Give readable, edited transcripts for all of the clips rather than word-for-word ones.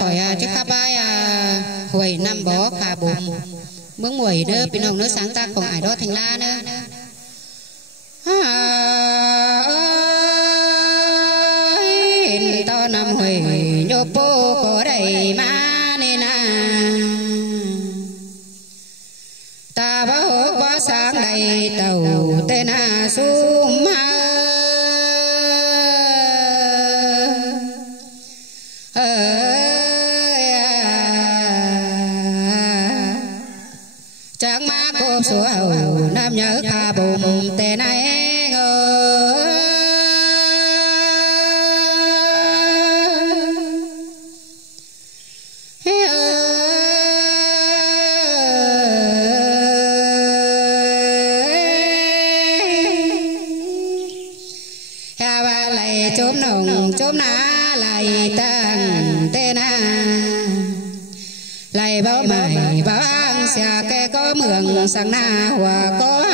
khỏi chiếc cáp ai hồi năm bó khả bụng mướn mùi nữa bên hồng nữa sáng tácของải đó thành la nữa to năm hồi nhô bố có đầy má nên ta bảo có sáng đầy tàu tên sum chẳng má cô số hầu nam nhớ khả bụng tên này chôm nồng chôm ná lại tăng tên lại báo mày báo ăn xà cái có mường sang na hòa có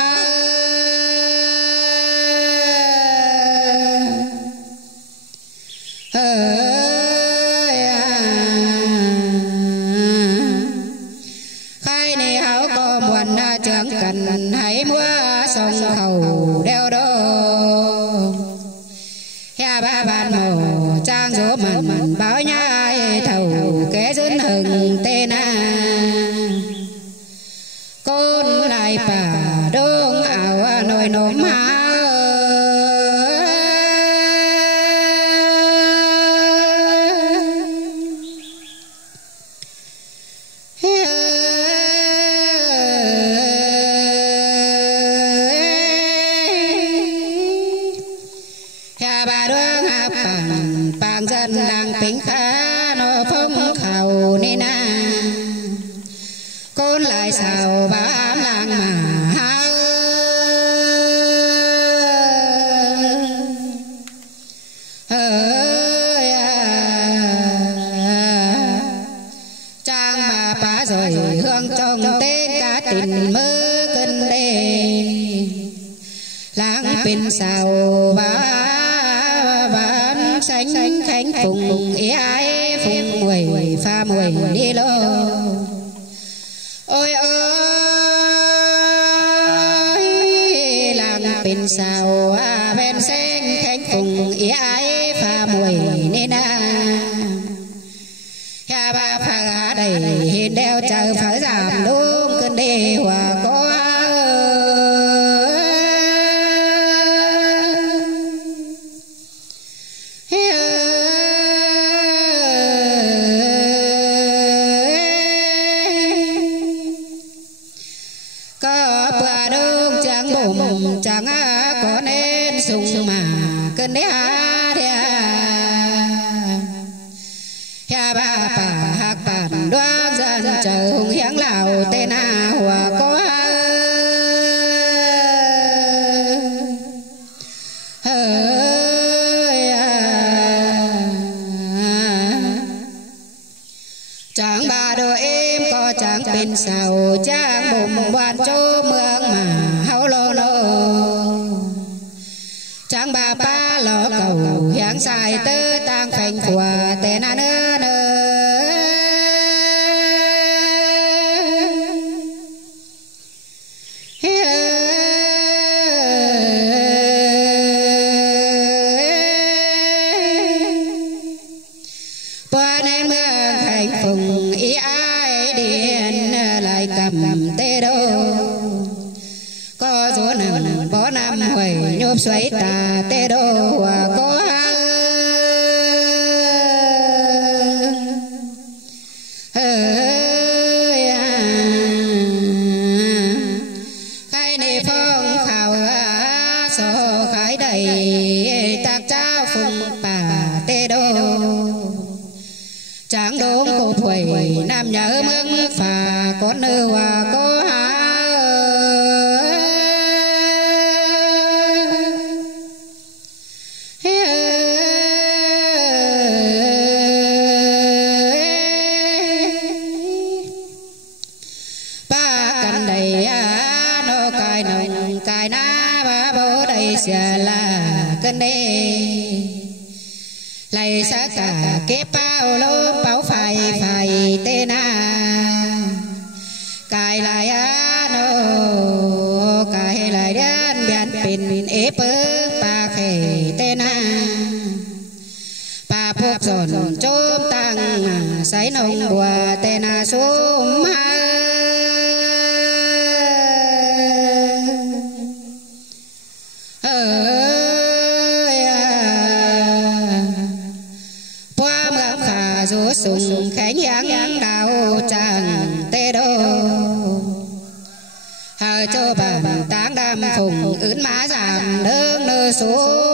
khai này háo có muôn chẳng cần hãy mua sông hầu đeo đô ba bàn màu trang dỗ mần báo nhai thầu kế dân hừng tên con lại bà đông ảo nồi nôm há bà đương bằng dân làng tính khá nó phong khẩu nên con lại sao bà ám làng mà trang bà phá rồi hương trong tên cá tình mơ cân đê làng bên sao bà xanh khánh phùng ý ái phùng mùi pha mùi đi lô ôi ơi làm bên sao bên xanh khánh phùng ý ái pha mùi nên nhà bà phá đầy hiền đeo chờ phải giảm đúng cơn đê hòa có chẳng có nên sung mà cơn đế bà hạc bản đoan dân chờ hùng hiáng lào tên hòa có chẳng bà đồ em có chẳng bên sao chẳng bụng quan chỗ mương mà hao lô lô chẳng bà ba lọ cầu hiáng xài tư tăng phanh phùa tên nơ nơ qua nên mương thành phùng ý ai điện lại cầm tê đô có số nằm bó năm hồi nhốp xoáy tà tê đô hòa có khai này phong khảo số khái đầy tạc trao phùng bà tê đô chẳng đúng cụ phổi nam nhớ mương phà con nư hòa có cài na ba bố đây sẽ là cơn đê lại xa cả kế bao lâu bao phải phải tên cài lại nô cài lại đan bian pin ế bơ ba khề tên ba phúc dồn chôm tăng sấy nông bùa tên sum rú sùng khánh yang đào tràng tê đô hờ cho bàn táng đam phùng ướn má giảm đương nơ số